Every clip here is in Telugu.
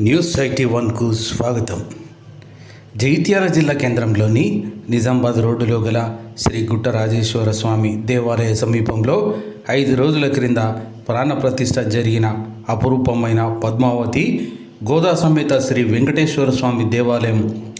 న్యూస్ ఐటీ వన్కు స్వాగతం. జగిత్యాల జిల్లా కేంద్రంలోని నిజామాబాద్ రోడ్డులో గల శ్రీ గుట్ట రాజేశ్వర స్వామి దేవాలయ సమీపంలో ఐదు రోజుల క్రింద ప్రాణప్రతిష్ఠ జరిగిన అపురూపమైన పద్మావతి గోదా సమేత శ్రీ వెంకటేశ్వర స్వామి దేవాలయం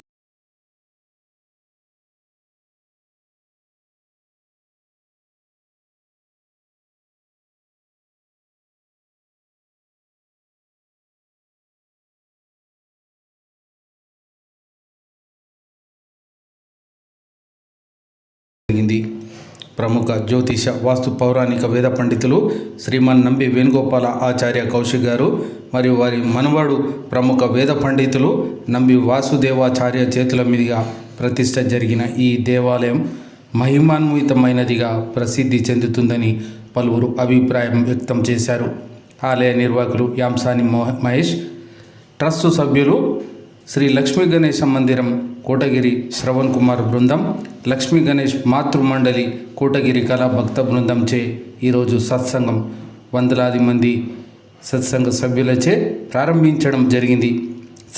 ప్రముఖ జ్యోతిష వాస్తు పౌరాణిక వేద పండితులు శ్రీమన్ నంబి వేణుగోపాల ఆచార్య కౌశిక్ గారు మరియు వారి మనవాడు ప్రముఖ వేద పండితులు నంబి వాసుదేవాచార్య చేతుల మీదుగా ప్రతిష్ట జరిగిన ఈ దేవాలయం మహిమాన్వితమైనదిగా ప్రసిద్ధి చెందుతుందని పలువురు అభిప్రాయం వ్యక్తం చేశారు. ఆలయ నిర్వాహకులు యాంసాని మహేష్ ట్రస్టు సభ్యులు శ్రీ లక్ష్మీ గణేశ మందిరం కోటగిరి శ్రవణ్ కుమార్ బృందం లక్ష్మీ గణేష్ మాతృమండలి కోటగిరి కళా భక్త బృందంచే ఈరోజు సత్సంగం. వందలాది మంది సత్సంగ సభ్యులచే ప్రారంభించడం జరిగింది.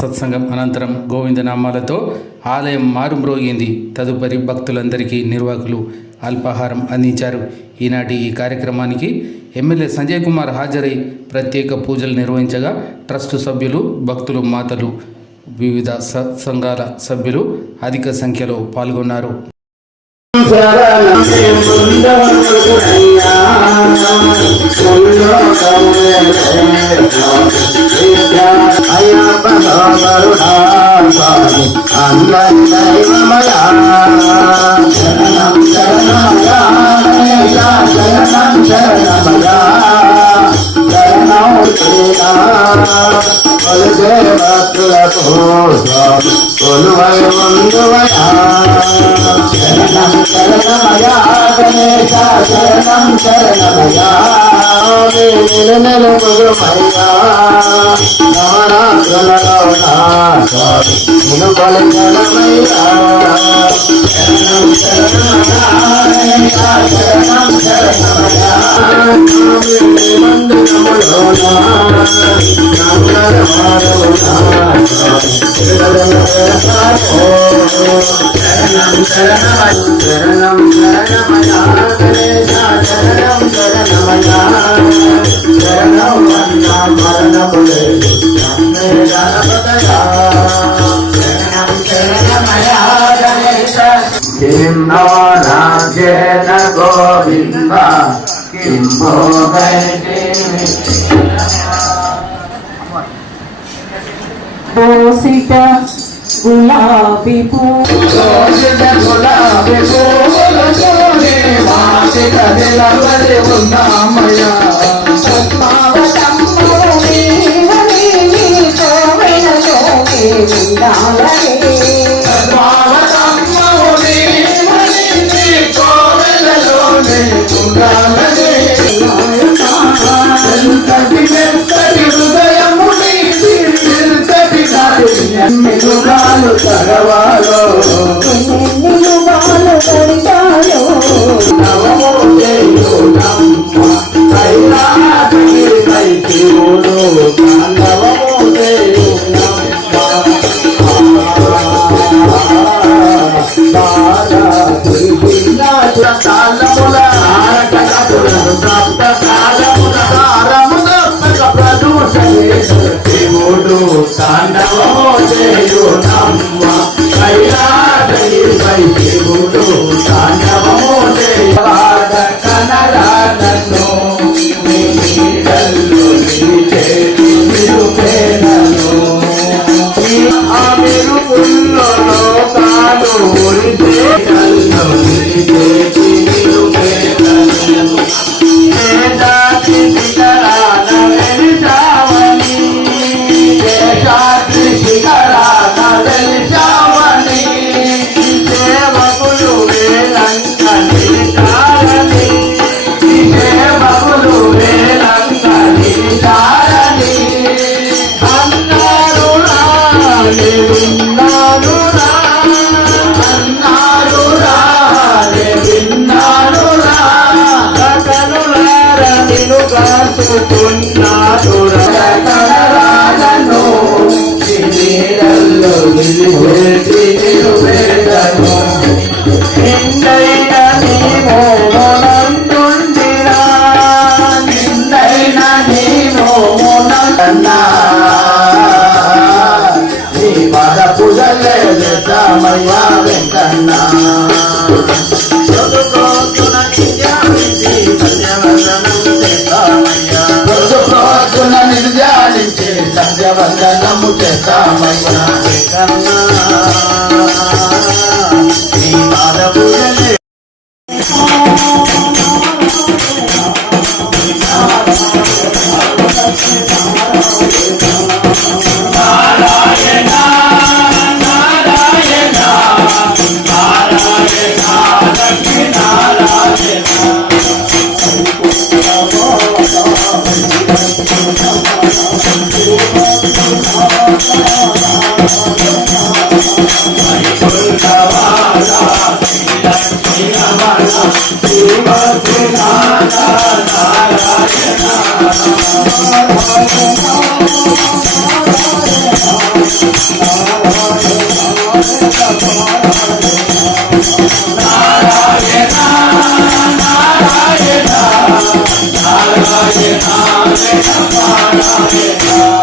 సత్సంగం అనంతరం గోవిందనామాలతో ఆలయం మారుమ్రోగింది. తదుపరి భక్తులందరికీ నిర్వాహకులు అల్పాహారం అందించారు. ఈనాటి ఈ కార్యక్రమానికి ఎమ్మెల్యే సంజయ్ కుమార్ హాజరై ప్రత్యేక పూజలు నిర్వహించగా ట్రస్టు సభ్యులు భక్తులు మాతలు వివిధ సంఘాల సభ్యులు అధిక సంఖ్యలో పాల్గొన్నారు. కొలువై ముందువయా శరణం శరణమయా గణేశ శరణం శరణమయా నిలు నిలుగుమయ్యా నవరాత్రులలో నా స్వామి నిలు కొలగలమయ్యా శరణం శరణమయా గణేశ శరణం శరణమయా శరణం శరణం శరణమయా శరణం శరణమయా శరణం వన్నా మరణములే శరణం శరణమయా గణేశ రాజేన గోవింద దోసిట గులాబీ పూ గులాబీ పూల తోనే నిలబడి ఉన్నామయ్యా భావతమ్మవు మెలుగాలు రావయ్యా వెంకన్న చదువుకోతున్న నిజానికి సత్యవందనం చేస్తామయ్యా. Hare Hare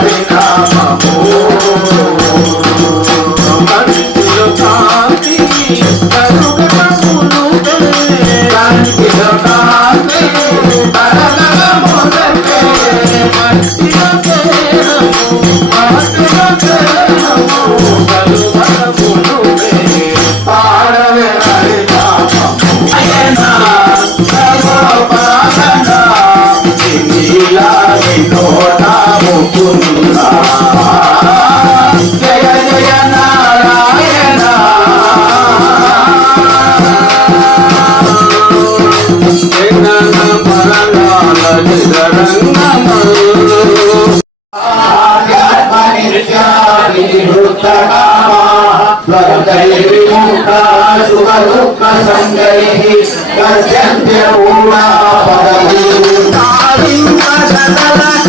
Caricaba,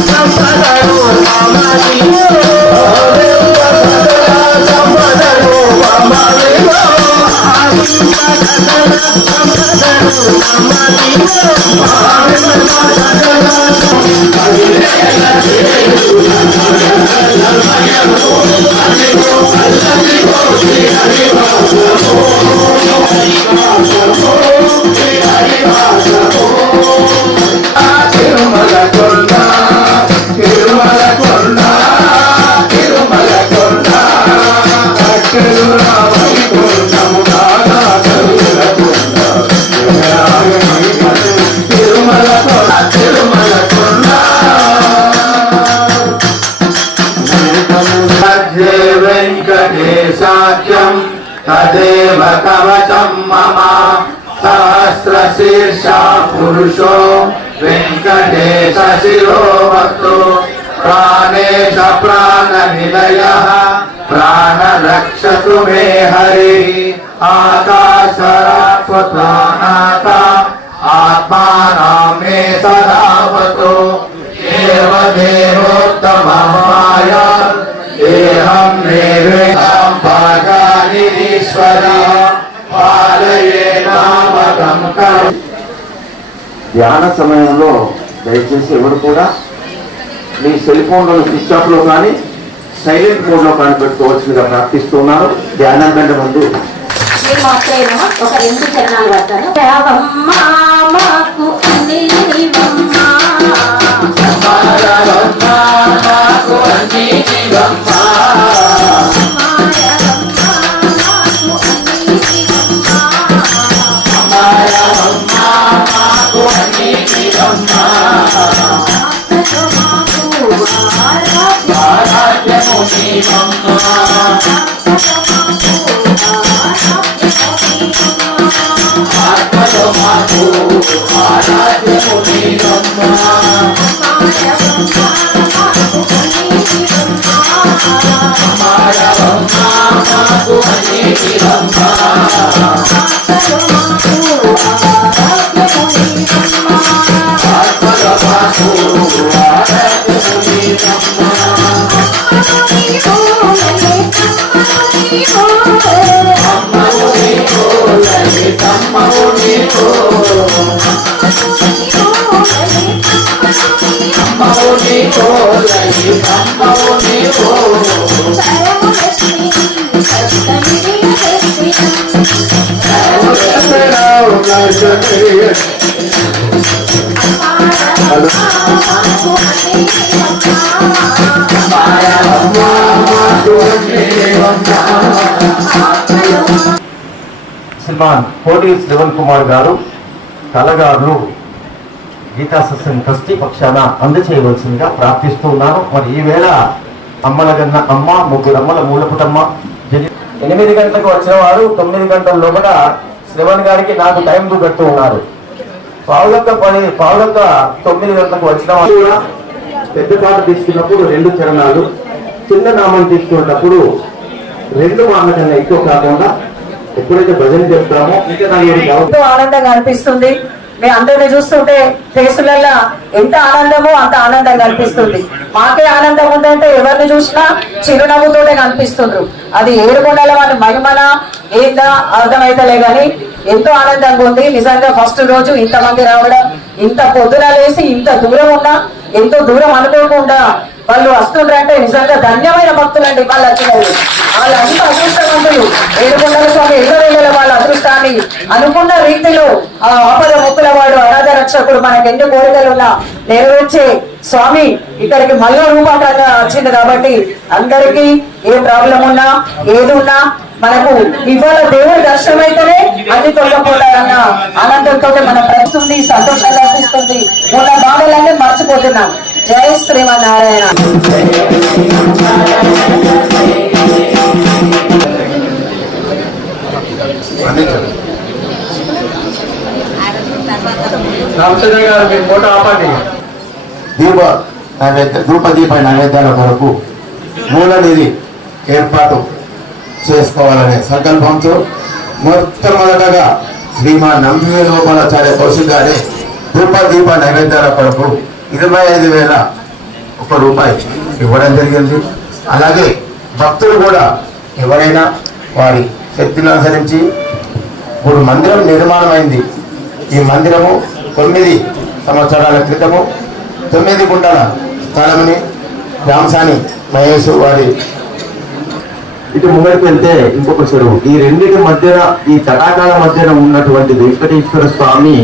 సంపదలు తిరుమల కొండ దేవ కవచం మమ సహస్రశీర్ష పురుషో వెంకటేశ శిరోమత్తు ప్రాణేశ ప్రాణ నిలయ ప్రాణ రక్షతు మే హరి ఆకాశరాత్మనాథ ఆత్మానామే సదావతు దేవదేవోత్తమాయ దేహం మే వేదాంబా ధ్యాన సమయంలో దయచేసి ఎవరు కూడా మీ సెల్ ఫోన్లో స్విచ్ ఆఫ్లో కానీ సైలెంట్ మోడ్లో కానీ పెట్టుకోవాల్సిందిగా ప్రార్థిస్తున్నాను. ధ్యానం కంటే ముందు. ఒక రెండు చరణాలు పడతాను ఆత్మతో మాకు శ్రీమాన్ కోటి శ్రవణ్ కుమార్ గారు కళగారులు గీతా సస్యం ట్రస్టీ పక్షాన అందచేయవలసిందిగా ప్రార్థిస్తున్నాను మరి ఈవేళ అమ్మలగన్న అమ్మ ముగ్గురు అమ్మల మూలపుటమ్మ ఎనిమిది గంటలకు వచ్చిన వారు తొమ్మిది గంటల లోపల శ్రవణ్ గారికి నాకు టైం చూపెడుతూ ఉన్నారు. పావులొక్క పది పావులొక్క తొమ్మిది గంటలకు వచ్చిన పెద్ద పాట తీసుకున్నప్పుడు రెండు చరణాలు చిన్న నామం తీసుకున్నప్పుడు రెండు మాటల కన్నా ఎక్కువ కాకుండా ఎప్పుడైతే భజన చేస్తామో ఇంకా ఆనందంగా అనిపిస్తుంది. మేము అందరిని చూస్తుంటే ఫేసులలో ఎంత ఆనందమో అంత ఆనందంగా అనిపిస్తుంది మాకే ఆనందం ఉందంటే ఎవరిని చూసినా చిరునవ్వుతోనే కనిపిస్తుండ్రు. అది ఏడుకొండల వారి మహిమన ఏందా అర్థమైతలే గాని ఎంతో ఆనందంగా ఉంది. నిజంగా ఫస్ట్ రోజు ఇంతమంది రావడం ఇంత పొద్దున లేసి ఇంత దూరం ఉన్నా ఎంతో దూరం అనుకోకుండా వాళ్ళు వస్తుండ్రంటే నిజంగా ధన్యమైన భక్తులండి వాళ్ళు వచ్చినది అంత అదృష్టవంతులు. ఏడుకొండల స్వామి ఎదురెళ్ళల వాళ్ళ అదృష్టాన్ని అనుకున్న రీతిలో ఆ ఆపద మొక్కుల వాడు అనాథ రక్షకుడు. మనకు ఎన్ని కోరికలు ఉన్నా నెరవేర్చే స్వామి ఇక్కడికి మళ్ళీ రూపాటంగా వచ్చింది కాబట్టి అందరికీ ఏ ప్రాబ్లం ఉన్నా ఏది ఉన్నా మనకు ఇవాళ దేవుడి దర్శనం అయితేనే అన్ని తొలగిపోతారన్న ఆనందంతో మనం ప్రస్తుంది సంతోషంగా అనిపిస్తుంది ఉన్న బాధలన్నీ మర్చిపోతున్నాం. జై శ్రీమన్నారాయణ. దీప నైవేద్య ధూప దీప నైవేద్యాల కొరకు మూల నిధి ఏర్పాటు చేసుకోవాలనే సంకల్పంతో మొట్టమొదటగా శ్రీమాన్ నంబివే లోపలాచార్య కౌశిక్ గారి ధూప దీప నైవేద్యాల కొరకు ఇరవై ఐదు వేల ఒక రూపాయి ఇవ్వడం జరిగింది. అలాగే భక్తులు కూడా ఎవరైనా వారి శక్తిని అనుసరించి ఇప్పుడు మందిరం నిర్మాణమైంది. ఈ మందిరము తొమ్మిది సంవత్సరాల క్రితము తొమ్మిది గుంటల స్థలముని రామసాని మహేష్ వారి ఇటు ముంగడికి వెళ్తే ఇంకొక చెరువు. ఈ రెండింటి మధ్యన ఈ తటాకాల మధ్యన ఉన్నటువంటి వెంకటేశ్వర స్వామి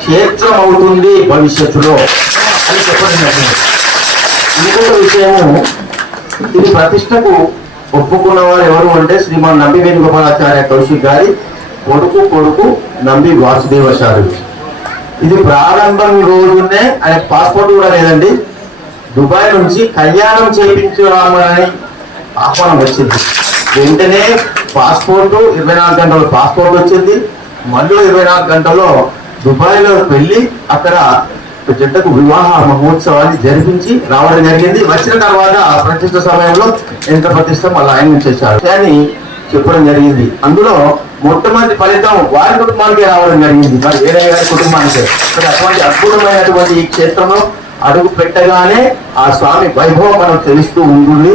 క్షేత్రం అవుతుంది భవిష్యత్తులో. అని చెప్పడం ఇంకొక విషయము ఇది ప్రతిష్టకు ఒప్పుకున్న వారు ఎవరు అంటే శ్రీమాన్ నంబి వేణుగోపాలాచార్య కౌశిక్ గారి కొడుకు కొడుకు నంబి వాసుదేవాచార్యులు ఇది ప్రారంభం రోజునే ఆయన పాస్పోర్ట్ కూడా లేదండి. దుబాయ్ నుంచి కళ్యాణం చేయించురామని ఆహ్వానం వచ్చింది. వెంటనే పాస్పోర్ట్ ఇరవై నాలుగు గంటల పాస్పోర్ట్ వచ్చింది. మళ్ళీ ఇరవై నాలుగు గంటల్లో దుబాయ్లో వెళ్ళి అక్కడ జంటకు వివాహ మహోత్సవాన్ని జరిపించి రావడం జరిగింది. వచ్చిన తర్వాత ప్రతిష్ట సమయంలో ఎంత ప్రతిష్ట మళ్ళీ ఆయన చేశారు అని చెప్పడం జరిగింది. అందులో మొట్టమొదటి ఫలితం వారి కుటుంబానికి రావడం జరిగింది. మరి వేరే గారి కుటుంబానికి. అటువంటి అద్భుతమైనటువంటి ఈ క్షేత్రంలో అడుగు పెట్టగానే ఆ స్వామి వైభవం మనకు తెలుస్తూ ఉంటుంది.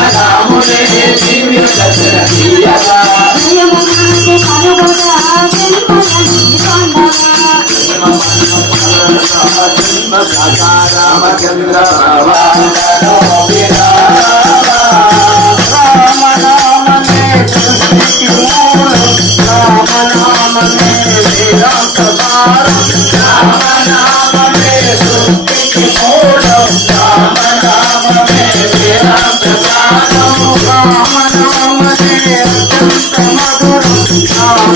사랑을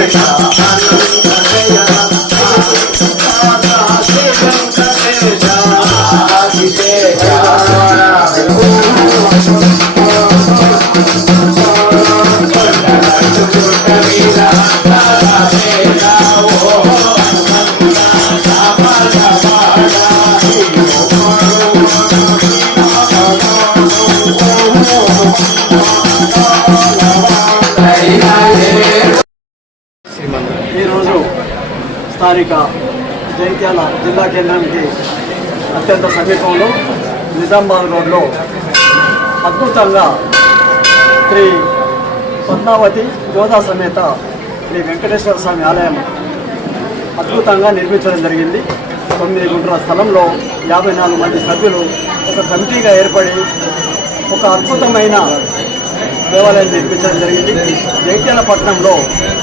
ఆ ఈరోజు నిజామాబాద్ రోడ్లో అద్భుతంగా శ్రీ పద్మావతి గోదా సమేత శ్రీ వెంకటేశ్వర స్వామి ఆలయం అద్భుతంగా నిర్మించడం జరిగింది. తొమ్మిది గుంటల స్థలంలో యాభై నాలుగు మంది సభ్యులు ఒక కమిటీగా ఏర్పడి ఒక అద్భుతమైన దేవాలయం నిర్మించడం జరిగింది. జైత్యాల పట్టణంలో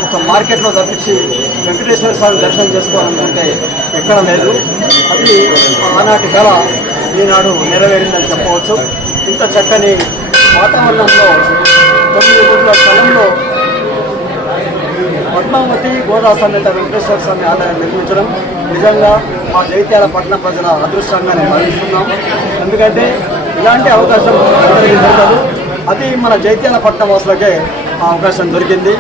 ఒక మార్కెట్లో తప్పించి వెంకటేశ్వర స్వామి దర్శనం చేసుకోవాలనుకుంటే ఎక్కడ లేదు. అది ఆనాటి కళ. ఈనాడు నెరవేరిందని చెప్పవచ్చు. ఇంత చక్కని వాతావరణంలో తొమ్మిది గుడ్ల స్థలంలో పద్మావతి గోదా సమేత వెంకటేశ్వర స్వామి ఆలయాన్ని నిర్మించడం నిజంగా మా జైత్యాల పట్టణ ప్రజల అదృష్టంగా నేను భావిస్తున్నాం. ఎందుకంటే ఇలాంటి అవకాశం అందరికీ దొరకదు. అది మన జైత్యాల పట్టణ వాసులకే ఆ అవకాశం దొరికింది.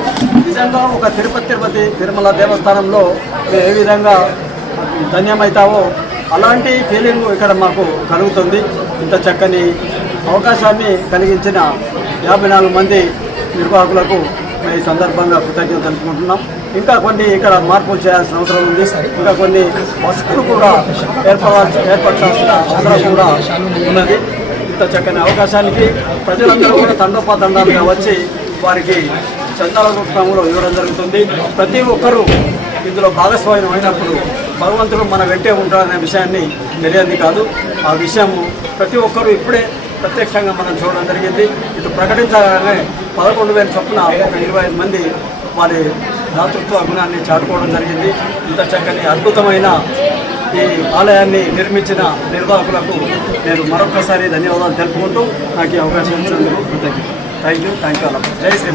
నిజంగా ఒక తిరుపతి తిరుపతి తిరుమల దేవస్థానంలో మేము ఏ విధంగా ధన్యమవుతావో అలాంటి ఫీలింగ్ ఇక్కడ మాకు కలుగుతుంది. ఇంత చక్కని అవకాశాన్ని కలిగించిన యాభై నాలుగు మంది నిర్వాహకులకు ఈ సందర్భంగా కృతజ్ఞత తెలుపుకుంటున్నాం. ఇంకా కొన్ని ఇక్కడ మార్పులు చేయాల్సిన అవసరం ఉంది. ఇంకా కొన్ని వసతులు కూడా ఏర్పడాల్సి ఏర్పరచాల్సిన అవసరం కూడా ఉన్నది. ఇంత చక్కని అవకాశానికి ప్రజలందరూ కూడా తండోపాతండాలుగా వచ్చి వారికి చందాల రూపంలో ఇవ్వడం జరుగుతుంది. ప్రతి ఒక్కరూ ఇందులో భాగస్వామ్యం అయినప్పుడు భగవంతుడు మన వెంటే ఉంటాడనే విషయాన్ని తెలియంది కాదు. ఆ విషయం ప్రతి ఒక్కరూ ఇప్పుడే ప్రత్యక్షంగా మనం చూడడం జరిగింది. ఇటు ప్రకటించగానే పదకొండు వేల చొప్పున ఒక ఇరవై ఐదు మంది వారి దాతృత్వ గుణాన్ని చాటుకోవడం జరిగింది. ఇంత చక్కని అద్భుతమైన ఈ ఆలయాన్ని నిర్మించిన నిర్వాహకులకు నేను మరొకసారి ధన్యవాదాలు తెలుపుకుంటూ నాకు ఈ అవకాశం ఇచ్చినందుకు కృతజ్ఞత థ్యాంక్ యూ థ్యాంక్ యూ జై శ్రీ